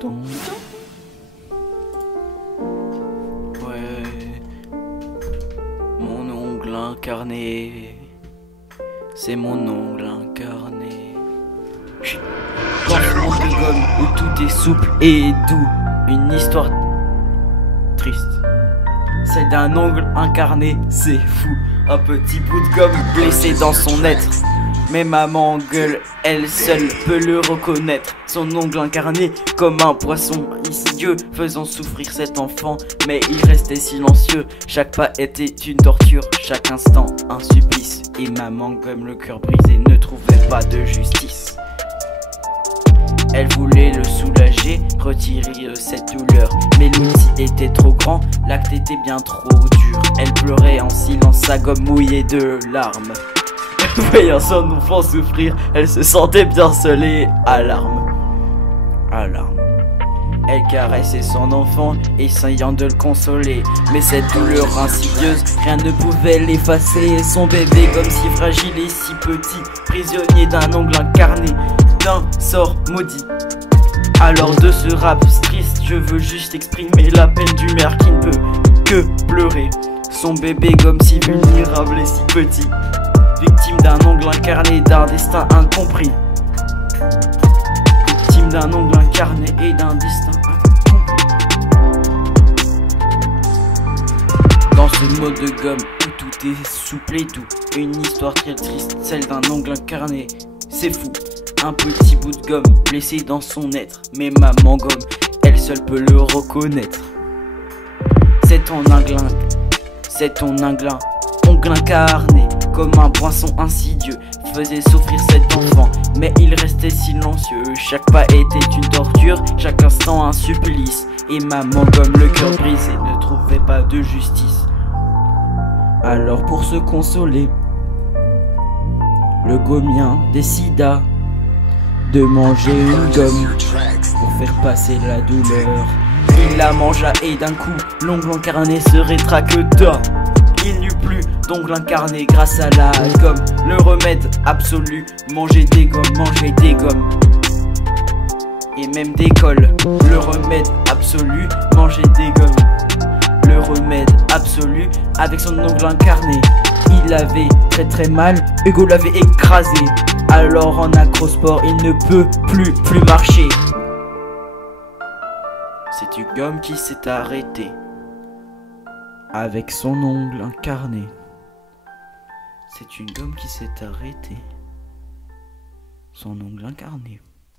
Ton. Ouais. Mon ongle incarné. C'est mon ongle incarné. Dans ce monde de gomme où tout est souple et doux. Une histoire triste. Celle d'un ongle incarné, c'est fou. Un petit bout de gomme blessé dans son être. Mais maman gueule, elle seule peut le reconnaître. Son ongle incarné comme un poisson insidieux, faisant souffrir cet enfant, mais il restait silencieux. Chaque pas était une torture, chaque instant un supplice. Et maman comme le cœur brisé ne trouvait pas de justice. Elle voulait le soulager, retirer cette douleur, mais l'outil était trop grand, l'acte était bien trop dur. Elle pleurait en silence, sa gomme mouillée de larmes. Voyant son enfant souffrir, elle se sentait bien seule et alarme. Elle caressait son enfant, essayant de le consoler. Mais cette douleur insidieuse, rien ne pouvait l'effacer. Son bébé comme si fragile et si petit, prisonnier d'un ongle incarné, d'un sort maudit. Alors de ce rap triste, je veux juste exprimer la peine du mère qui ne peut que pleurer. Son bébé comme si vulnérable et si petit, victime d'un ongle incarné, d'un destin incompris. Victime d'un ongle incarné et d'un destin incompris. Dans ce mode de gomme où tout est souple et doux, une histoire très triste, celle d'un ongle incarné. C'est fou, un petit bout de gomme blessé dans son être. Mais maman gomme, elle seule peut le reconnaître. C'est ton ongle incarné comme un poisson insidieux, faisait souffrir cet enfant, mais il restait silencieux. Chaque pas était une torture, chaque instant un supplice. Et maman comme le cœur brisé ne trouvait pas de justice. Alors pour se consoler, le gommien décida de manger une gomme pour faire passer la douleur. Il la mangea et d'un coup l'ongle incarné se rétracta. Il n'eut plus d'ongle incarné grâce à la gomme. Le remède absolu, manger des gommes et même des cols. Le remède absolu, manger des gommes. Le remède absolu avec son ongle incarné. Il avait très mal, Hugo l'avait écrasé. Alors en acrosport il ne peut plus marcher. C'est une gomme qui s'est arrêtée avec son ongle incarné. C'est une gomme qui s'est arrêtée. Son ongle incarné.